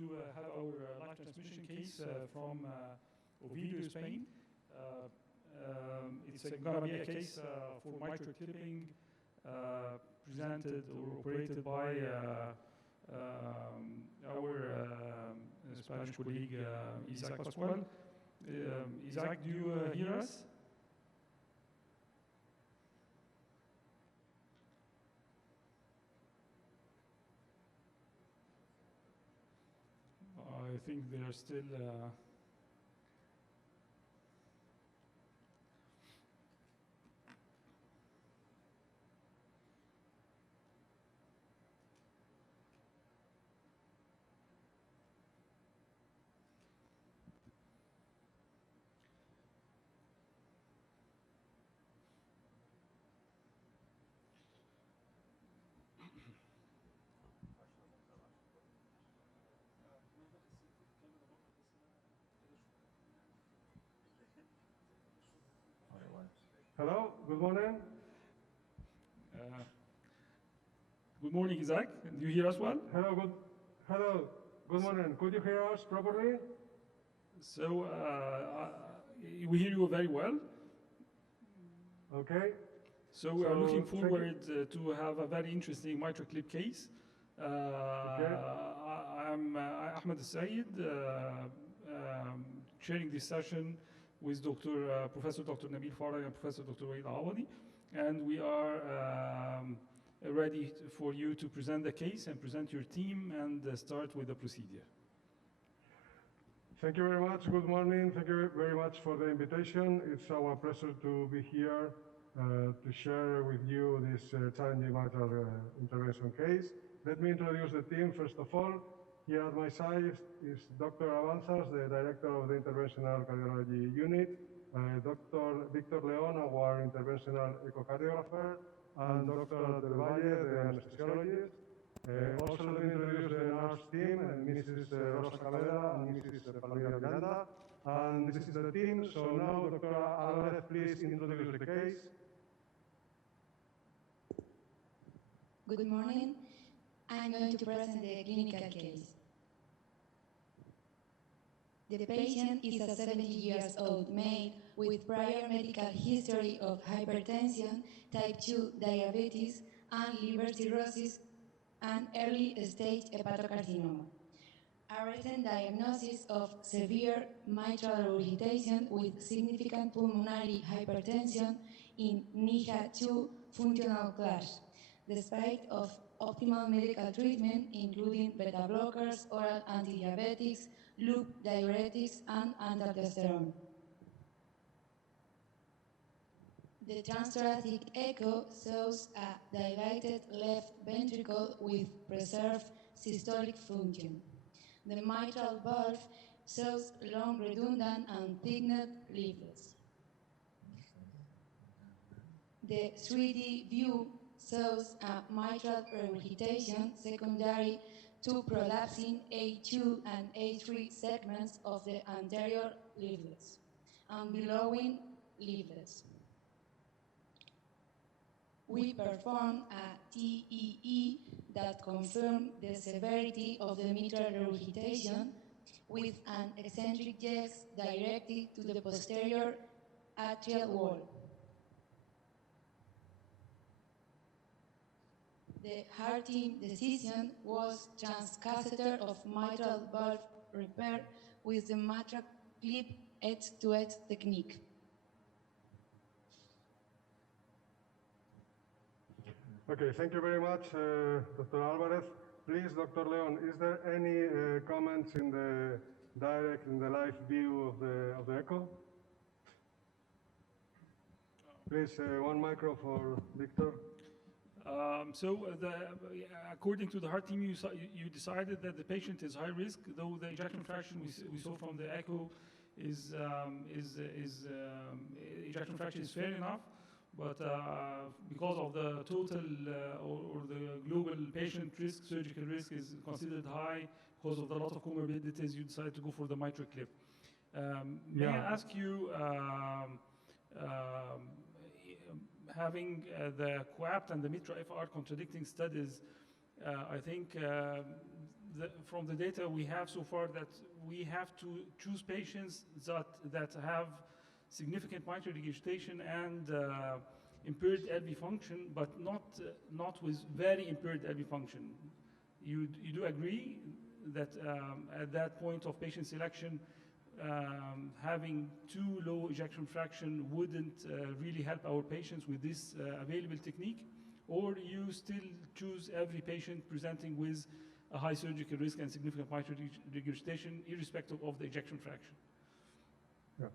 to have our live transmission case from Oviedo, Spain. It's going to be a case for mitral clipping presented or operated by our Spanish colleague Isaac Pascual. Isaac, do you hear us? I think they're still Hello, good morning. Good morning, Isaac. Do you hear us well? Hello, good morning. Could you hear us properly? So we hear you very well. Okay. So we are looking forward to have a very interesting mitral clip case. I'm Ahmed Al-Sayed, chairing this session with Professor Dr. Nabil Farag and Professor Dr. Waid Awadi. And we are ready for you to present the case and present your team and start with the procedure. Thank you very much. Good morning. Thank you very much for the invitation. It's our pleasure to be here to share with you this challenging mitral intervention case. Let me introduce the team first of all. Here at my side is Dr. Avanzas, the Director of the Interventional Cardiology Unit, Dr. Victor Leon, our Interventional Echocardiographer, and Dr. Del Valle, the anesthesiologist. Also let me introduce the nurse team, Mrs. Rosa Calera and Mrs. Palmira Miranda. And this is the team, so now Dr. Alvarez, please introduce the case. Good morning. I'm going to present the clinical case. The patient is a 70-year-old male with prior medical history of hypertension, type 2 diabetes, and liver cirrhosis, and early-stage hepatocarcinoma. A recent diagnosis of severe mitral regurgitation with significant pulmonary hypertension in NIHA 2 functional class, despite of optimal medical treatment, including beta blockers, oral antidiabetics, loop diuretics, and antialdosterone. The transthoracic echo shows a dilated left ventricle with preserved systolic function. The mitral valve shows long, redundant, and thickened leaflets. The 3D view shows a mitral regurgitation secondary to prolapsing A2 and A3 segments of the anterior leaflets and belowing leaflets. We performed a TEE that confirmed the severity of the mitral regurgitation with an eccentric jet directed to the posterior atrial wall. The heart team decision was transcatheter of mitral valve repair with the mitral clip edge-to-edge technique. Okay, thank you very much, Dr. Alvarez. Please, Dr. Leon, is there any comments in the live view of the echo? Please, one micro for Victor. According to the heart team, you decided that the patient is high risk, though the ejection fraction we saw from the echo ejection fraction is fair enough, but because of the total or the global patient risk, surgical risk is considered high because of the lot of comorbidities, you decided to go for the mitral clip. May I ask you, having the COAPT and the MITRA-FR contradicting studies, I think from the data we have so far that we have to choose patients that have significant mitral regurgitation and impaired LV function, but not with very impaired LV function. You do agree that at that point of patient selection, having too low ejection fraction wouldn't really help our patients with this available technique, or you still choose every patient presenting with a high surgical risk and significant mitral regurgitation, irrespective of the ejection fraction? Yeah.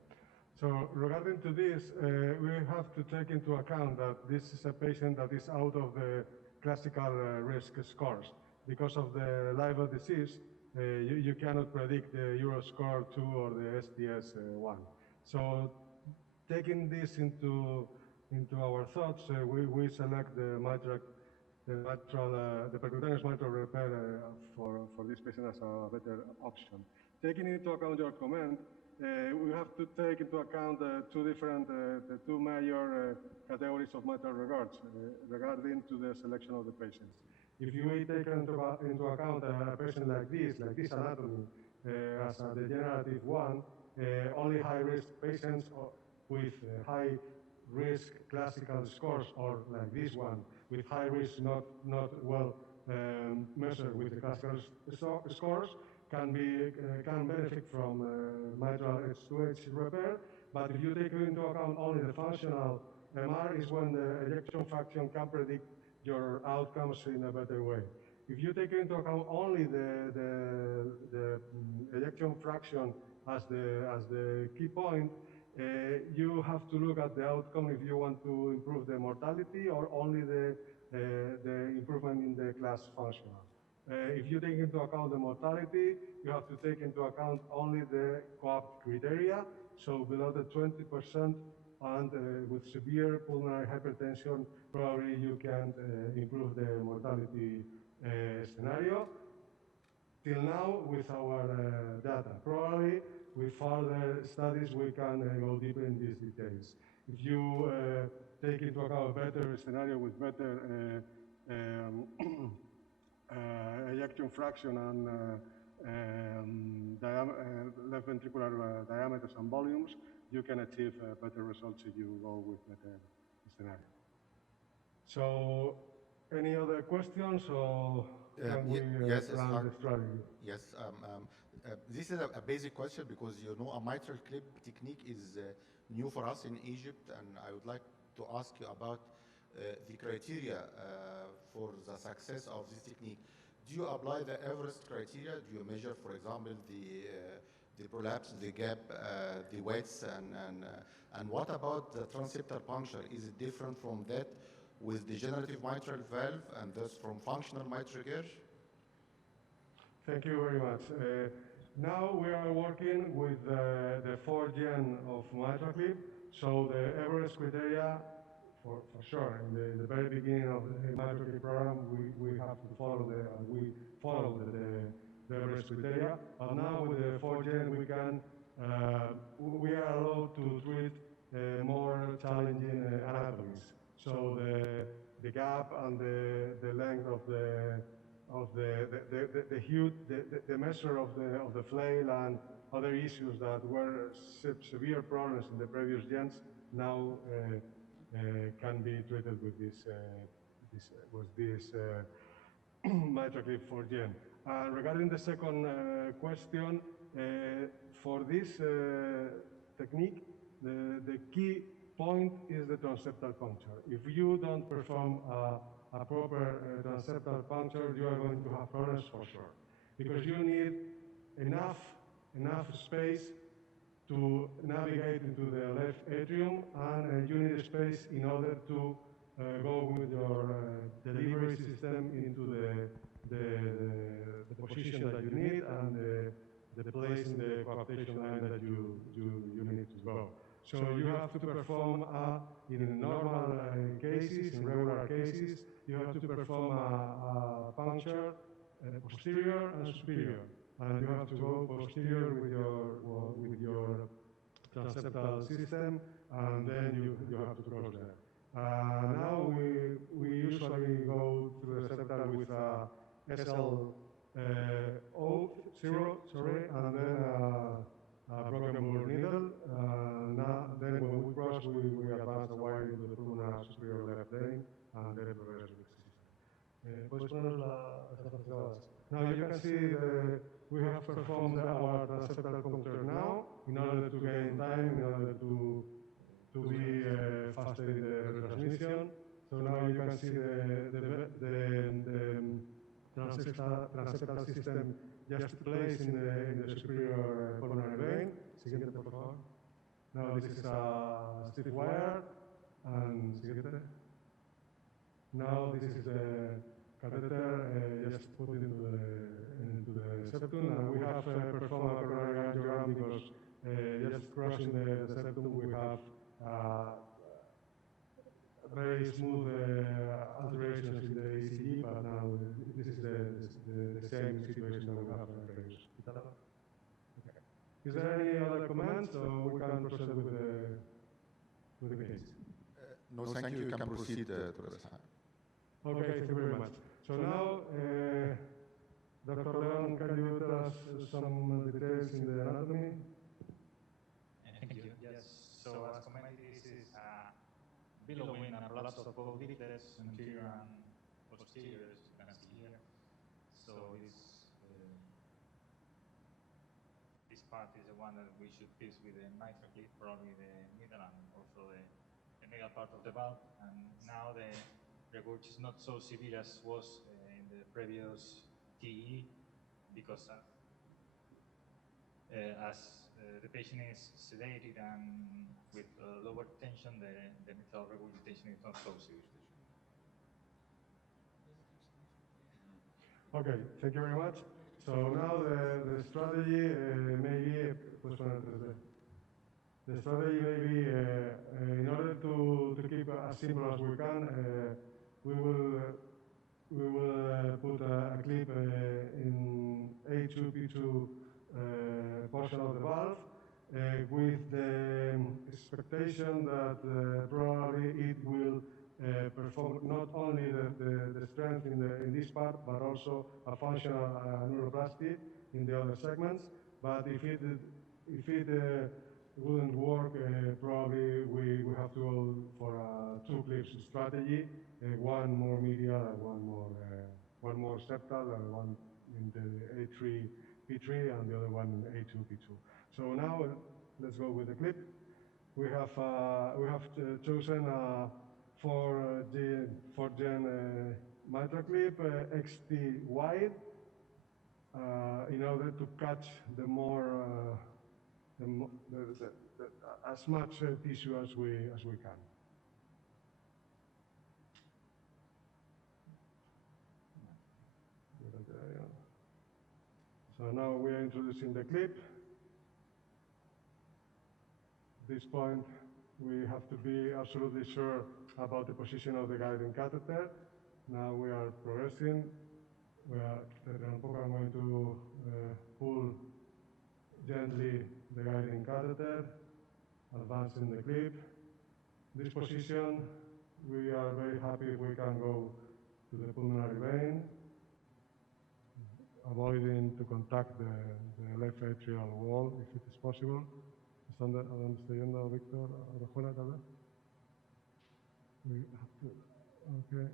So regarding to this, we have to take into account that this is a patient that is out of the classical risk scores. Because of the liver disease, you cannot predict the Euroscore 2 or the STS 1. So taking this into our thoughts, we select the percutaneous mitral repair for this patient as a better option. Taking into account your comment, we have to take into account the two major categories of mitral regards regarding to the selection of the patients. If you take into account a patient like this anatomy as a degenerative one, only high-risk patients with high-risk classical scores, or like this one, with high risk not well measured with the classical scores, can benefit from mitral H2H repair. But if you take into account only the functional MR, is when the ejection fraction can predict your outcomes in a better way. If you take into account only the ejection fraction as the key point, you have to look at the outcome if you want to improve the mortality or only the improvement in the class functional. If you take into account the mortality, you have to take into account only the COAPT criteria, so below the 20%, and with severe pulmonary hypertension, probably you can improve the mortality scenario. Till now, with our data, probably with further studies, we can go deeper in these details. If you take into account a better scenario with better ejection fraction and left ventricular diameters and volumes, you can achieve better results if you go with better scenario. So, any other questions, or can we plan the strategy? Yes. This is a basic question because you know a mitral clip technique is new for us in Egypt, and I would like to ask you about the criteria for the success of this technique. Do you apply the Everest criteria? Do you measure, for example, the prolapse, the gap, the weights, and what about the transeptal puncture? Is it different from that with degenerative mitral valve and thus from functional mitral regurg? Thank you very much. Now we are working with the 4th gen of MitraClip, so the Everest criteria, for sure, in the very beginning of the MitraClip program, we have to follow the Everest criteria. But now with the 4th gen, we are allowed to treat more challenging anatomies. So the gap and the length of the measure of the flail and other issues that were severe problems in the previous gens now can be treated with this MitraClip 4th gen. Regarding the second question, for this technique, the key point is the transeptal puncture. If you don't perform a proper transeptal puncture, you are going to have problems for sure, because you need enough space to navigate into the left atrium, and you need space in order to go with your delivery system into the position that you need and the place in the coaptation line that you need to go. So you have to perform, in normal cases, in regular cases, you have to perform a puncture posterior and superior. And you have to go posterior with your transeptal system, and then you have to cross there. Now we usually go through the septal with a SL 0, sorry, and then a broken bore needle. Then when we cross, we advance the wire into the pulmonary superior left vein, and then progress with the system. ¿Puedes poner las grabadas? Now you can see we have performed our transeptal puncture now in order to gain time, in order to be faster in the transmission. So now you can see the transeptal system just placed in the superior pulmonary vein. Siguiente, por favor. Now this is a stiff wire, and siguiente. Now this is the catheter just put into the septum, and we have performed a coronary angiogram because just crossing the septum we have very smooth alterations in the ECG, but now this is the same situation that we have in the previous hospital. Okay. Is there any other comments, or we can proceed with the case? No, thank you. You can proceed to the side. Okay, thank you very much. So now, Dr. Leon, can you tell us some details in the anatomy? Thank you. Yes. So as commented, this is billowing and prolapse of both leaflets, anterior and posterior, as you can see here. So this part is the one that we should fix with the mitral clip, probably the middle and also the middle part of the valve. And now the regurg is not so severe as was in the previous TE, because as the patient is sedated and with lower tension, the mitral regurgitation is not so serious. Okay, thank you very much. So now the strategy may be, the strategy may be in order to keep as simple as we can, we will put a clip in A2P2 portion of the valve with the expectation that probably it will perform not only the strength in this part, but also a functional neuroplasty in the other segments. But if it wouldn't work, probably we have to go for a two clips strategy, one more medial and one more septal, and one in the A3P3 and the other one in A2P2. So now let's go with the clip. We have chosen a 4-gen mitral clip, XT wide, in order to catch as much tissue as we can. So now we are introducing the clip. At this point, we have to be absolutely sure about the position of the guiding catheter. Now we are progressing. I'm going to pull gently the guiding catheter, advancing the clip. This position, we are very happy if we can go to the pulmonary vein, avoiding to contact the left atrial wall if it is possible. ¿A dónde estoy yendo, Víctor? ¿Arojona, tal vez? We have to, okay.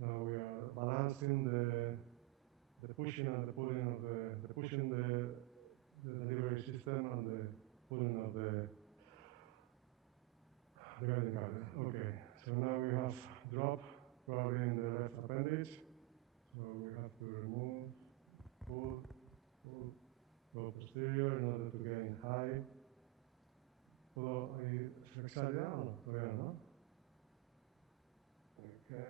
Now we are balancing the pushing and the pulling of the pushing the delivery system and the pulling of the guiding catheter. Okay, so now we have drop probably in the left appendage. So we have to remove, pull, go posterior in order to gain high. ¿Puedo flexar ya o no? Todavía no. Okay.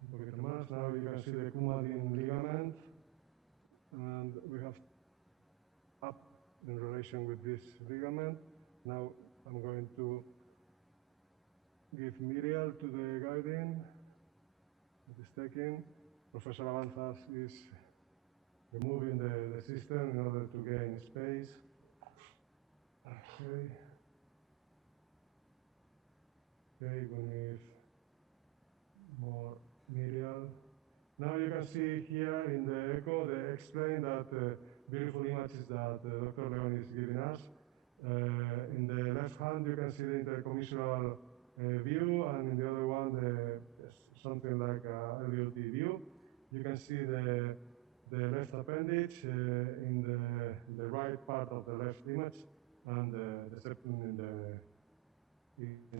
Un poquito más. Now you can see the Coumadin ligament, and we have up in relation with this ligament. Now I'm going to give medial to the guiding. It is taking. Professor Avanzas is removing the system in order to gain space. Okay. Okay, we need more medial. Now you can see here in the echo, they explain that beautiful images that Dr. Leon is giving us. In the left hand, you can see the intercommissural view, and in the other one, something like a LVOT view. You can see the left appendage in the right part of the left image, and the septum in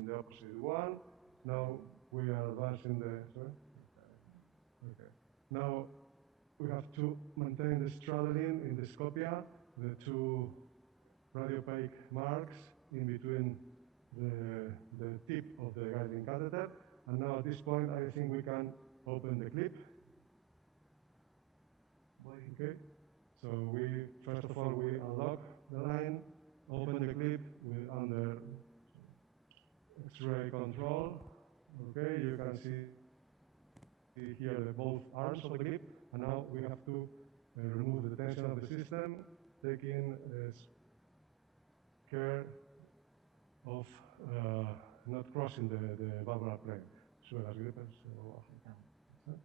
the opposite one. Now we are advancing sorry? Okay. Now we have to maintain the straddling in the scopia, the two radiopaque marks in between the tip of the guiding catheter. And now at this point, I think we can open the clip. Okay. So first of all, we unlock the line, open the clip under X-ray control. Okay, you can see here both arms of the clip, and now we have to remove the tension of the system, taking care of not crossing the valvular plane.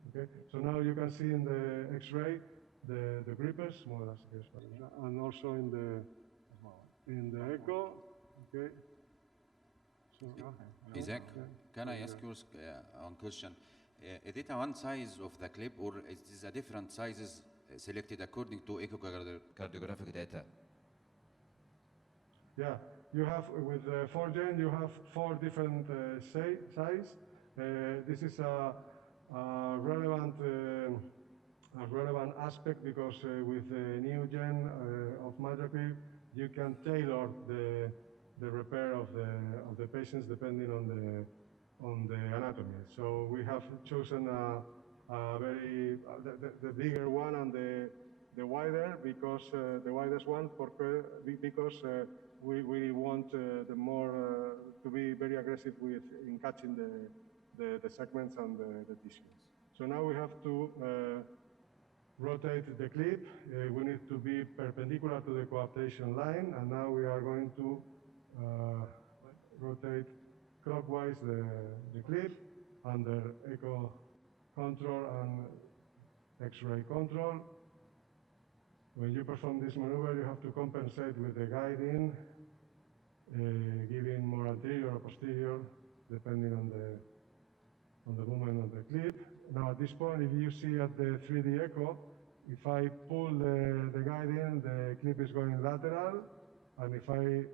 Okay, so now you can see in the X-ray the grippers, and also in the echo. Okay. So, Isaac, can I ask you one question? Is it one size of the clip, or is this a different sizes selected according to echocardiographic data? Yeah, you have with the 4Gen, you have 4 different size. This is a relevant aspect because with the new gen of MitraClip, you can tailor the repair of the patients depending on the anatomy. So we have chosen the bigger one and the wider because the widest one because we want the more to be very aggressive in catching the segments and the tissues. So now we have to rotate the clip. We need to be perpendicular to the coaptation line, and now we are going to rotate clockwise the clip under echo control and X-ray control. When you perform this maneuver, you have to compensate with the guiding, giving more anterior or posterior, depending on the movement of the clip. Now at this point, if you see at the 3D echo, if I pull the guiding, the clip is going lateral, and if I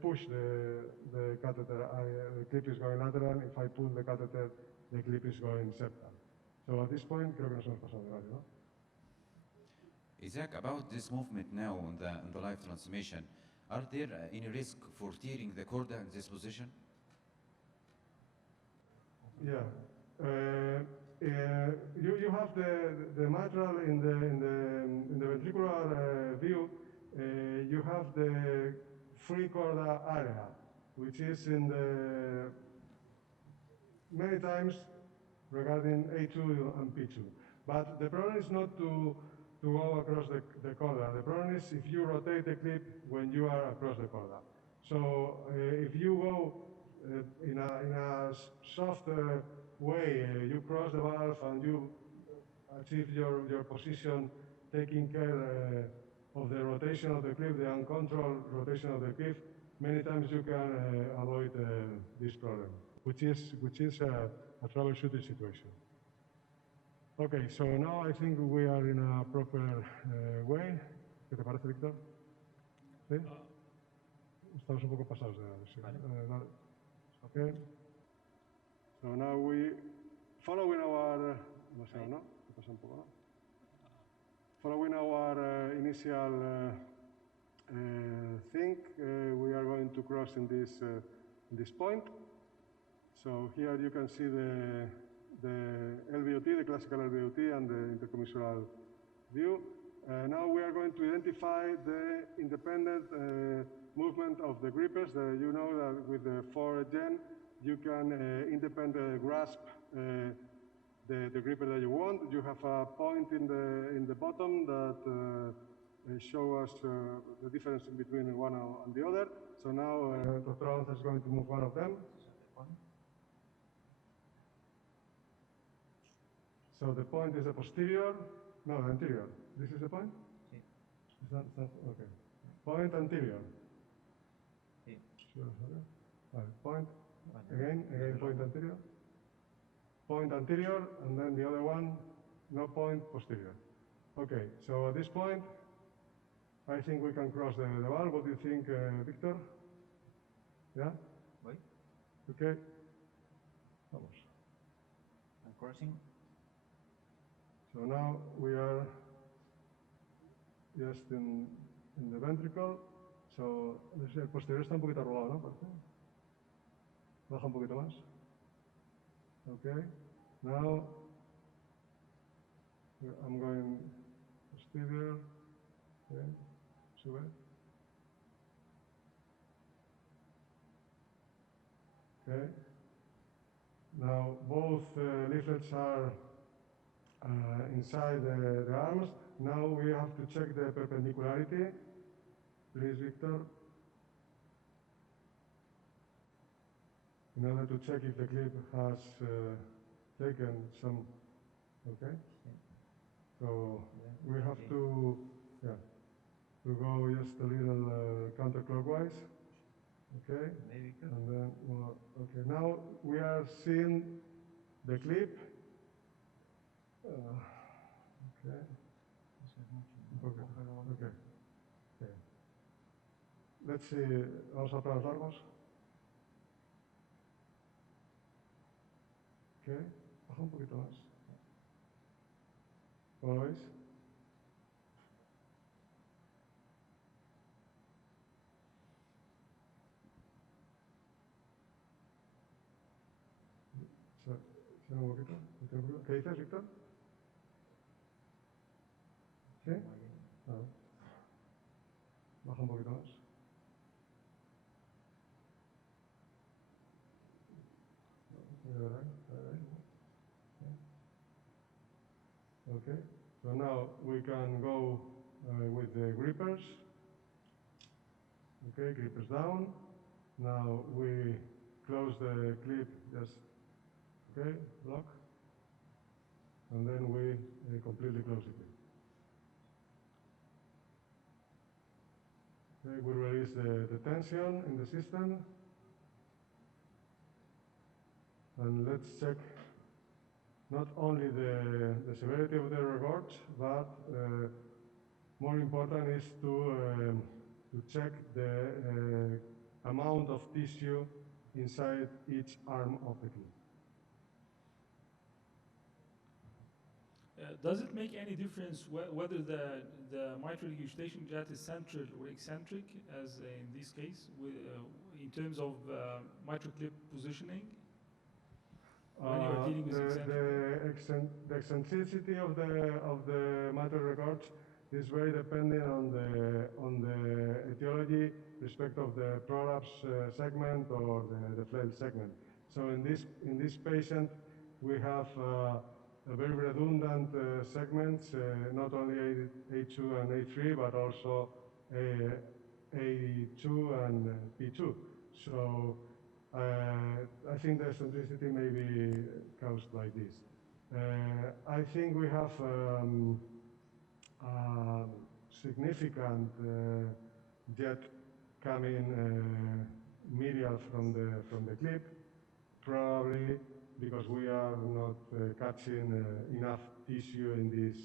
push the catheter, the clip is going lateral. If I pull the catheter, the clip is going septal. So at this point, creo que nos hemos pasado de radio, ¿no? Isaac, about this movement now on the live transmission, are there any risk for tearing the corda in this position? Yeah. You have the mitral in the ventricular view. You have the free corda area, which is in the many times regarding A2 and P2. But the problem is not to go across the corda. The problem is if you rotate the clip when you are across the corda. So if you go in a soft way, you cross the valve and you achieve your position, taking care of the rotation of the clip, the uncontrolled rotation of the clip, many times you can avoid this problem, which is a troubleshooting situation. Okay, so now I think we are in a proper way. ¿Qué te parece, Víctor? ¿Sí? Estamos un poco pasados de la okay. So now following our, Following our initial thing, we are going to cross in this point. So here you can see the LVOT, the classical LVOT, and the intercommissural view. Now we are going to identify the independent movement of the grippers. You know that with the 4Gen, you can independently grasp the gripper that you want. You have a point in the bottom that show us the difference in between one and the other. So now Dr. Alonso is going to move one of them. So the point is the posterior, no, the anterior. This is the point? Sí. Is that, okay. Point anterior. Sí. Sure, okay. Point, again, point anterior. Point anterior, and then the other one, no point posterior. Okay, so at this point, I think we can cross the valve. What do you think, Victor? Yeah? Wait. Okay. Vamos. I'm crossing. So now we are just in the ventricle. So el posterior está un poquito arrugado, ¿no? Parece. Baja un poquito más. Okay. Now I'm going posterior. Okay. Sube. Okay. Now both leaflets are inside the arms. Now we have to check the perpendicularity. Please, Victor. In order to check if the clip has taken some, okay? So we have to go just a little counterclockwise, okay? And then, well, okay, now we are seeing the clip. Okay. Okay. Okay. Let's see, vamos a planos largos. Okay, baja un poquito más. ¿Cómo lo veis? Se un poquito. ¿Qué dices, Víctor? ¿Sí? A ver. Baja un poquito más. Okay, so now we can go with the grippers. Okay, grippers down. Now we close the clip, just, okay, lock. And then we completely close it. Okay, we release the tension in the system. And let's check not only the severity of the regorge, but more important is to check the amount of tissue inside each arm of the clip. Does it make any difference whether the mitral regurgitation jet is central or eccentric, as in this case, in terms of mitral clip positioning? When you are dealing with the eccentricity of the mitral regorge is very dependent on the etiology, respect of the prolapse segment or the flail segment. So in this patient, we have a very redundant segments, not only A2 and A3, but also A2 and P2. So I think the eccentricity may be caused by this. I think we have significant jet coming medial from the clip, probably because we are not catching enough tissue in this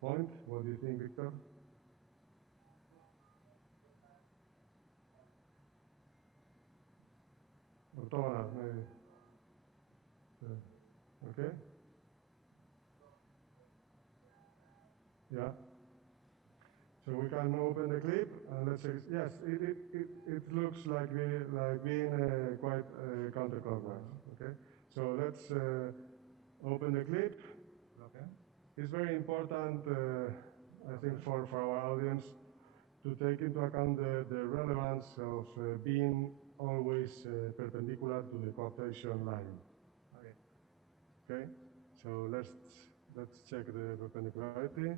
point. What do you think, Victor? Orthogonal, maybe. Okay. Yeah. So we can open the clip and let's say, yes, it looks like being quite counterclockwise. Okay. So let's open the clip. Okay. It's very important, I think, for our audience to take into account the relevance of being always perpendicular to the coaptation line. Okay. Okay. So let's check the perpendicularity.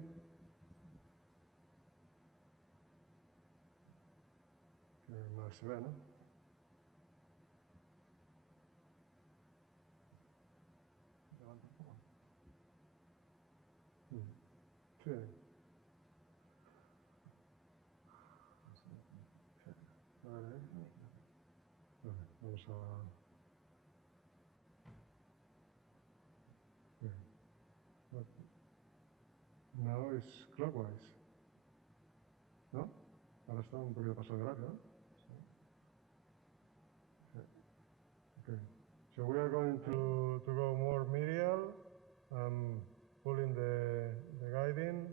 más se ve, ¿no? Sí. Vale. Vamos a... Now it's clockwise. ¿No? Ahora está un poquito pasado de rápido, ¿no? Okay. So we are going to go more medial. Pulling the guiding.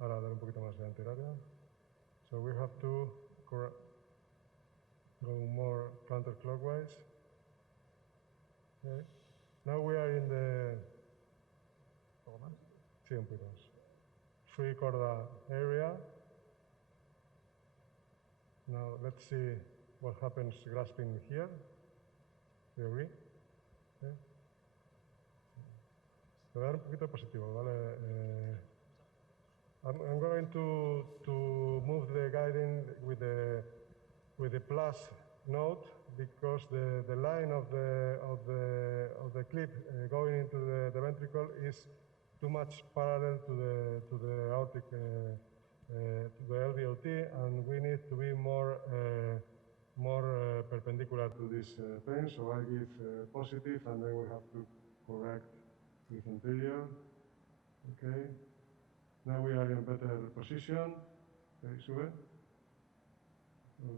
Ahora dar un poquito más de antirradio. So we have to go more counterclockwise. Okay. Now we are in the sí, un poquito más. Free corda area. Now let's see what happens grasping here. Do you agree? Okay. Voy a dar un poquito positivo, ¿vale? I'm going to move the guiding with the plus note because the line of the clip going into the ventricle is too much parallel to the aortic to the LVOT, and we need to be more perpendicular to this plane. So I give positive, and then we have to correct with anterior. Okay. Now we are in a better position. Okay, sube.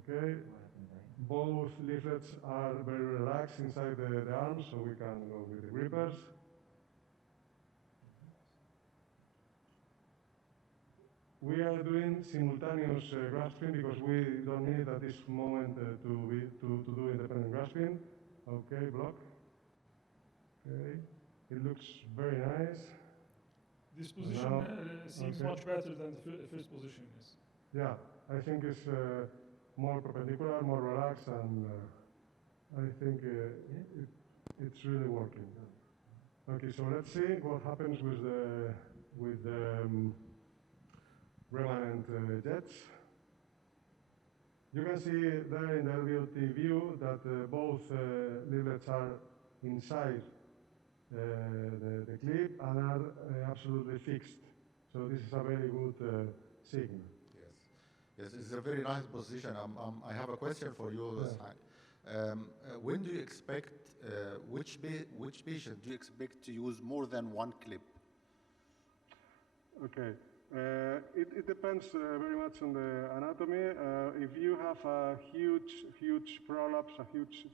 Okay. Both leaflets are very relaxed inside the arms, so we can go with the grippers. We are doing simultaneous grasping because we don't need at this moment to do independent grasping. Okay, block. Okay, it looks very nice. This position Now, seems okay. much better than the first position is. Yeah, I think it's more perpendicular, more relaxed, and I think it's really working. Okay, so let's see what happens with the remanent jets. You can see there in the LVOT view that both leaflets are inside the clip and are absolutely fixed. So this is a very good signal. Yes, it's a very nice position. I have a question for you. Yeah. When do you expect, which patient do you expect to use more than one clip? Okay. It depends very much on the anatomy. If you have a huge prolapse, a huge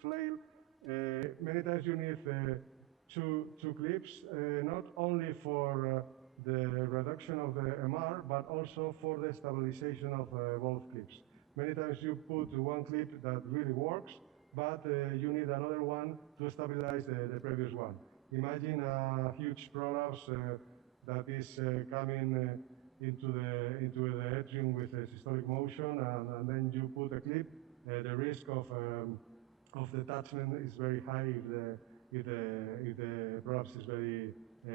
flail, many times you need two clips, not only for the reduction of the MR, but also for the stabilization of both clips. Many times you put one clip that really works, but you need another one to stabilize the previous one. Imagine a huge prolapse that is coming into the atrium with a systolic motion, and then you put a clip. The risk of detachment is very high if the prolapse is very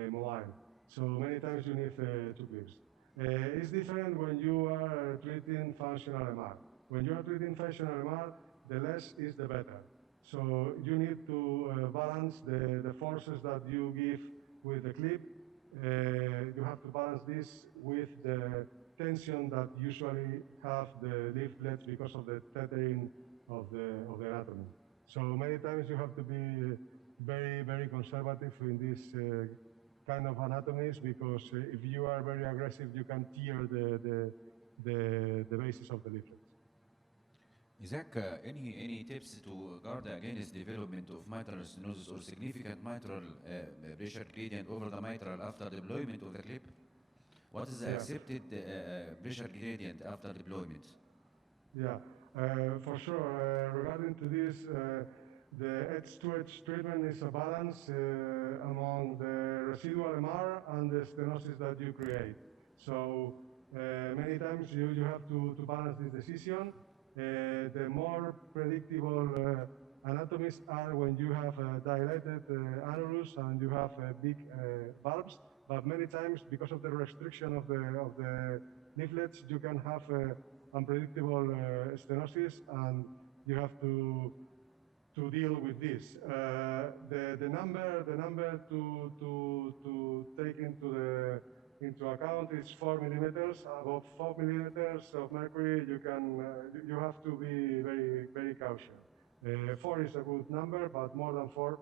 mobile. So many times you need two clips. It's different when you are treating functional MR. When you are treating functional MR, the less is the better. So you need to balance the forces that you give with the clip. You have to balance this with the tension that usually have the leaflets because of the tethering of the anatomy. So many times you have to be very conservative in this kind of anatomies, because if you are very aggressive, you can tear the basis of the leaflets. Isaac, any tips to guard against development of mitral stenosis or significant mitral pressure gradient over the mitral after deployment of the clip? What is the accepted pressure gradient after deployment? Yeah, for sure. Regarding to this, the edge-to-edge treatment is a balance among the residual MR and the stenosis that you create. So many times you have to balance this decision. The more predictable anatomies are when you have dilated annulus and you have big valves, but many times because of the restriction of the leaflets, you can have unpredictable stenosis, and you have to deal with this. The number to take into account is 4 millimeters. Above 4 millimeters of mercury, you have to be very cautious. 4 is a good number, but more than 4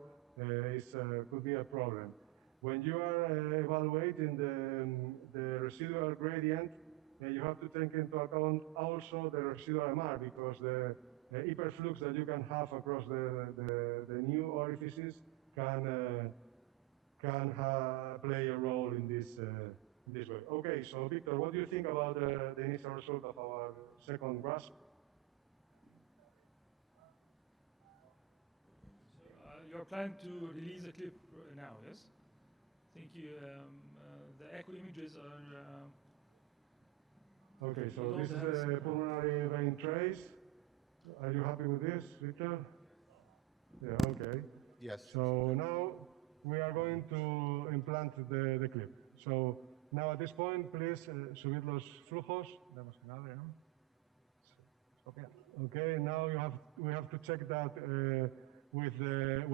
could be a problem. When you are evaluating the residual gradient, you have to take into account also the residual MR, because the hyperflux that you can have across the new orifices can play a role in this way. Okay, so Victor, what do you think about the initial result of our second grasp? You're planning to release a clip now, yes? I think the echo images are... Okay, so this is a pulmonary vein trace. Are you happy with this, Victor? Yeah, okay. Yes. So now we are going to implant the clip. So now at this point, please subir los flujos. Damos en abre, ¿no? Okay. Okay, now we have to check that with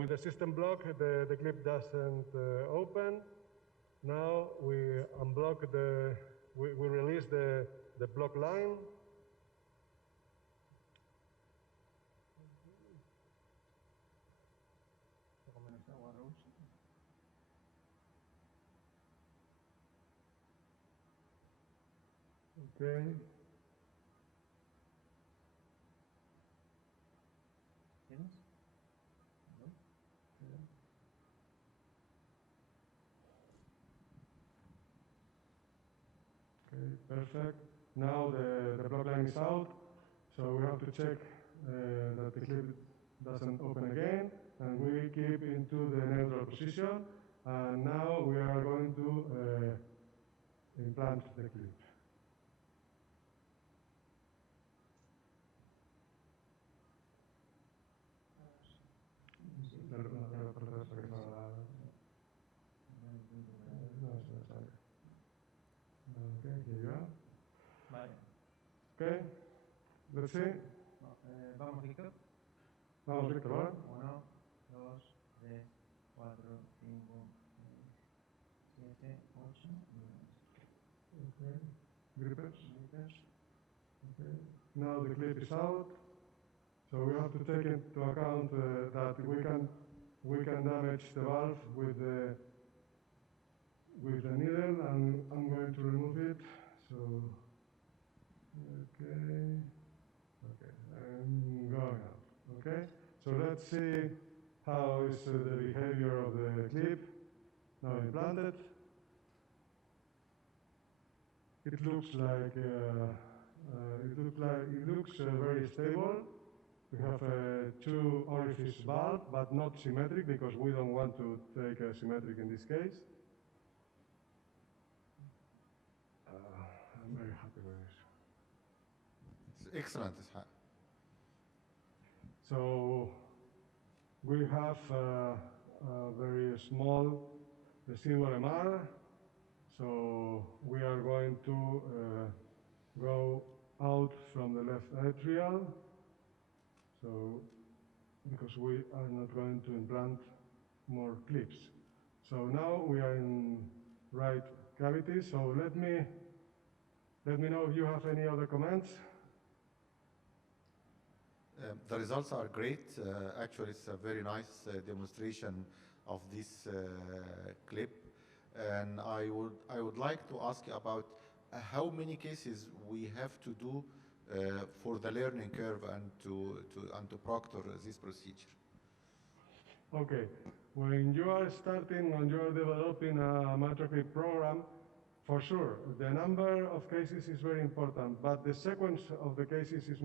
the system block, the clip doesn't open. Now we unblock we release the block line. Okay. ¿Tienes? No. Okay, perfect. Now the block line is out, so we have to check that the clip doesn't open again, and we keep into the neutral position. And now we are going to implant the clip. Okay, here you are. Vale. Okay, let's see. Vamos, Víctor. Vamos, Víctor, ¿vale? 1, 2, 3, 4, 5, 6, 7, 8, 9. Okay. Grippers. Okay. Now the clip is out. So we have to take into account that we can damage the valve with the needle, and I'm going to remove it. So okay, I'm going out. Okay. So let's see how is the behavior of the clip now implanted. It looks like it looks very stable. We have a 2 orifice valve, but not symmetric, because we don't want to take a symmetric in this case. I'm very happy with this. It's excellent, Ishaq. So we have a very small residual MR. So we are going to go out from the left atrial. So, because we are not going to implant more clips. So now we are in right cavity. So let me know if you have any other comments. The results are great. Actually, it's a very nice demonstration of this clip. And I would like to ask you about how many cases we have to do for the learning curve and to proctor this procedure. Okay, when you are developing a MitraClip program, for sure, the number of cases is very important, but the sequence of the cases is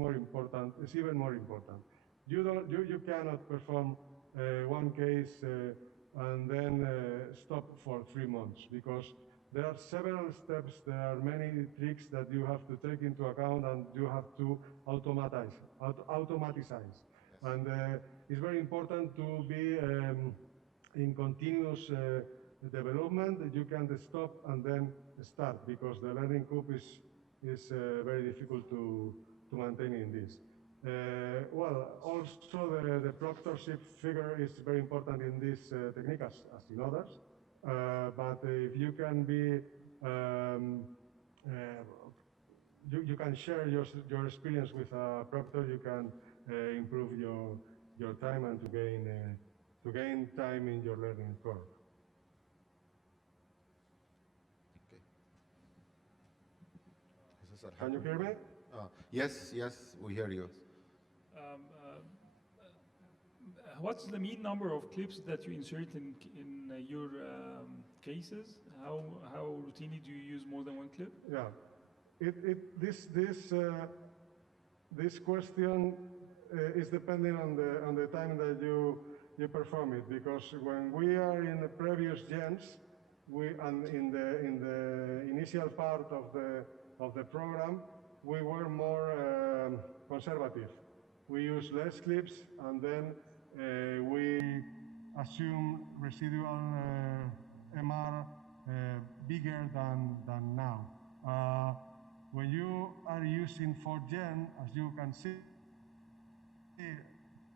even more important. You cannot perform one case and then stop for 3 months, because there are several steps, there are many tricks that you have to take into account, and you have to automatize. Yes. And it's very important to be in continuous development. You can stop and then start, because the learning curve is very difficult to maintain in this. Well, also the proctorship figure is very important in this technique as in others. But if you can be, you can share your experience with a proctor, you can improve your time and to gain time in your learning curve. Okay. Can you hear me? Yes, we hear you. What's the mean number of clips that you insert in your cases? How routinely do you use more than one clip? Yeah, this question is depending on the time that you perform it, because when we are in the previous gens, and in the initial part of the program, we were more conservative. We use less clips, and then we assume residual MR bigger than now. When you are using 4gen, as you can see,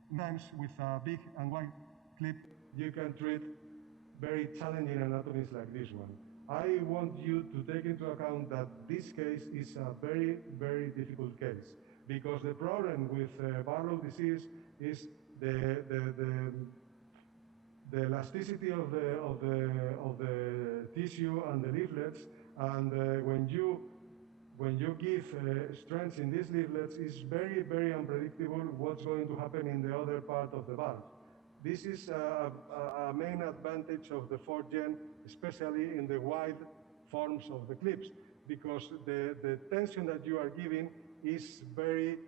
sometimes with a big and wide clip, you can treat very challenging anatomies like this one. I want you to take into account that this case is a very, very difficult case, because the problem with Barlow disease is the elasticity of the tissue and the leaflets, and when you give strength in these leaflets, it's very, very unpredictable what's going to happen in the other part of the valve. This is a main advantage of the 4gen, especially in the wide forms of the clips, because the tension that you are giving is very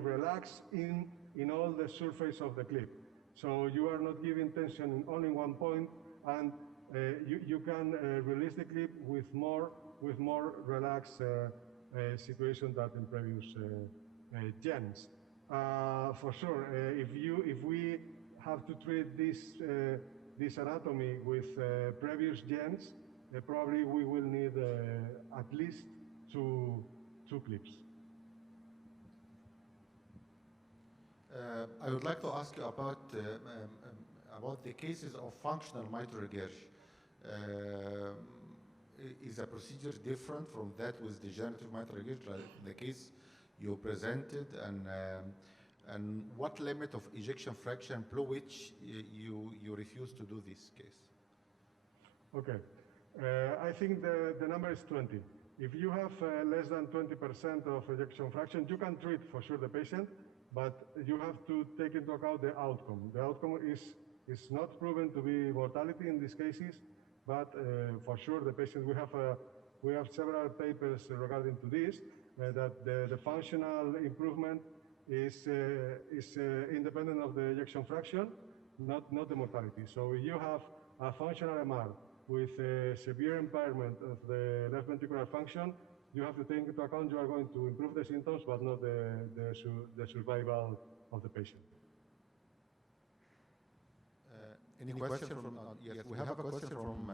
relaxed in all the surface of the clip. So you are not giving tension in only one point, and you can release the clip with more relaxed situation than in previous gens. For sure, if we have to treat this anatomy with previous gens, probably we will need at least two clips. I would like to ask you about the cases of functional mitral regurg. Is the procedure different from that with degenerative mitral regurg, the case you presented, and what limit of ejection fraction below which you refuse to do this case? Okay, I think the number is 20. If you have less than 20% of ejection fraction, you can treat for sure the patient, but you have to take into account the outcome. The outcome is not proven to be mortality in these cases, but for sure the patient, we have several papers regarding to this, that the functional improvement is independent of the ejection fraction, not the mortality. So if you have a functional MR with a severe impairment of the left ventricular function, you have to take into account you are going to improve the symptoms, but not the survival of the patient. Any question from, yes, we have a question from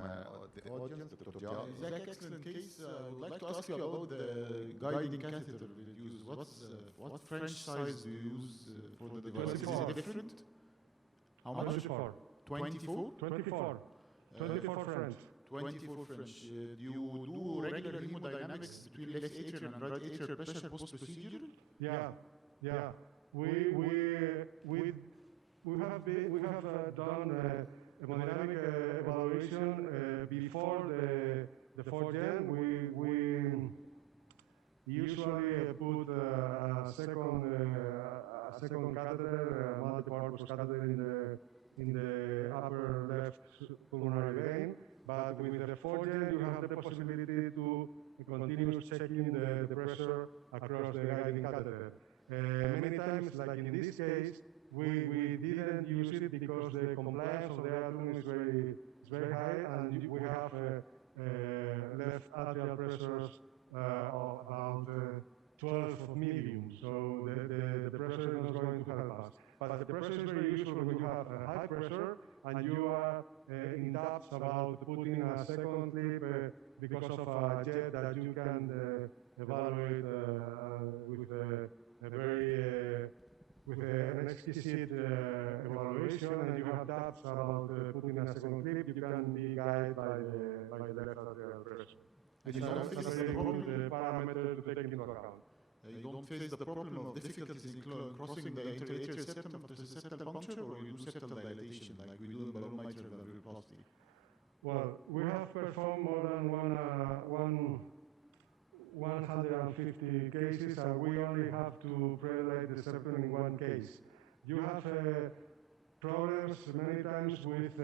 the audience, Dr. John. Exactly, excellent case. I would like to ask you about the guiding catheter that you use. What French size do you use for the device? Is it different? How much? 24. 24? 24. 24 French. 24 French. Do you do regular hemodynamics between left atrial and right atrial pressure post-procedure? Yeah. We have done hemodynamic evaluation before the 4gen. We usually put a second catheter, multi-purpose catheter in the upper left pulmonary vein. But with the 4gen, you have the possibility to continue checking the pressure across the guiding catheter. Many times, like in this case, we didn't use it because the compliance of the atrium is very high, and we have left atrial pressures of about 12 of medium. So the pressure is not going to help us. But the pressure pressure is very useful when you have high pressure and you are in doubts about putting a second clip because of a jet that you can evaluate with a very with an exquisite evaluation, and you have doubts about putting a second clip, you can be guided by the left atrial pressure. And It's you don't a face very the problem. good parameter to take into account. You don't face the problem of difficulties in crossing the interatrial septum after the septal puncture, or you do septal dilatation like we do in balloon mitral valvuloplasty? Well, we have performed more than 150 cases, and we only have to predilate the septum in one case. You have problems many times with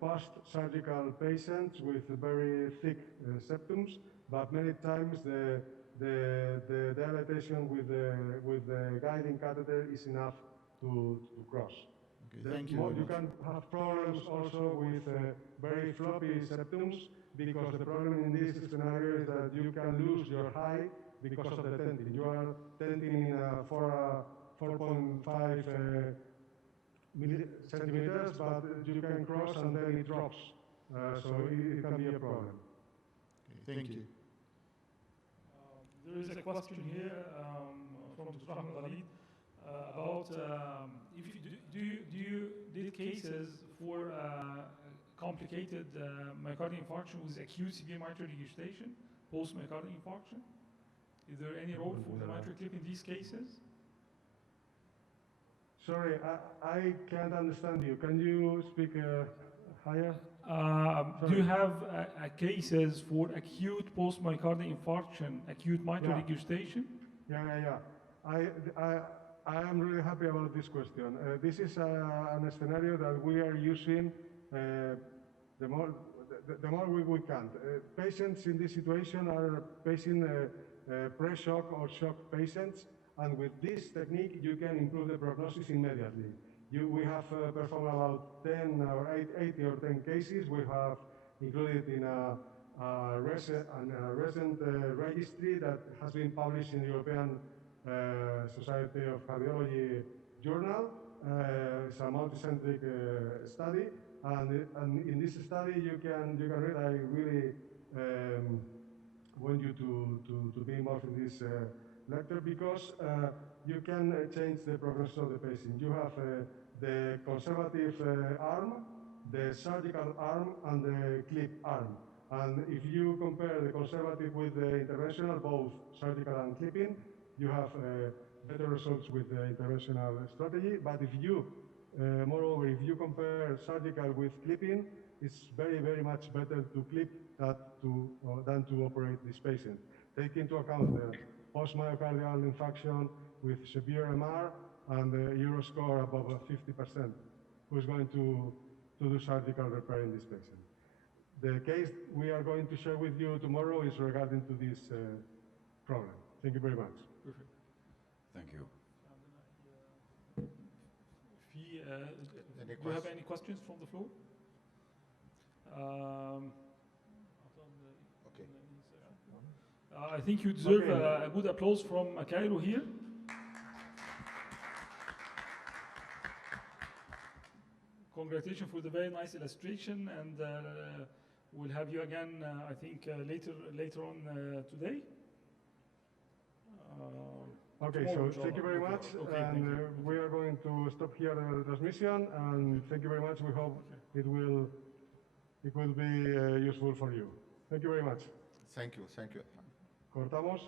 post-surgical patients with very thick septums, but many times the dilatation with the guiding catheter is enough to cross. Okay, thank you. You can have problems also with very floppy septums, because the problem in this scenario is that you can lose your height because of the tenting. You are tenting for 4.5 centimeters, but you can cross and then it drops. So it can be a problem. Okay, thank you. There is a question here from Dr. Ahmed Ali about if you did cases for complicated myocardial infarction with acute severe mitral regurgitation, post-myocardial infarction. Is there any role for the mitral clip in these cases? Sorry, I can't understand you. Can you speak higher? Do you have cases for acute post-myocardial infarction, acute mitral regurgitation? Yeah. I am really happy about this question. This is a scenario that we are using the more we can. Patients in this situation are facing pre-shock or shock patients, and with this technique you can improve the prognosis immediately. We have performed about 10 or 80 or 10 cases. We have included in a recent registry that has been published in the European Society of Cardiology journal. It's a multicentric study, and in this study you can read. I really want you to be involved in this lecture, because you can change the prognosis of the patient. You have the conservative arm, the surgical arm, and the clip arm. And if you compare the conservative with the interventional, both surgical and clipping, you have better results with the interventional strategy. But if you, moreover, if you compare surgical with clipping, it's very, very much better to clip than to operate this patient. Take into account the post-myocardial infarction with severe MR and the Euro score above 50%, who is going to do surgical repair in this patient. The case we are going to share with you tomorrow is regarding to this problem. Thank you very much. Perfect. Thank you. Do you have any questions from the floor? Okay. I think you deserve a good applause from Cairo here. Congratulations for the very nice illustration, and we'll have you again, I think, later on today. Okay, so thank you very much, and we are going to stop here the transmission, and thank you very much. We hope it will be useful for you. Thank you very much. Thank you. Cortamos.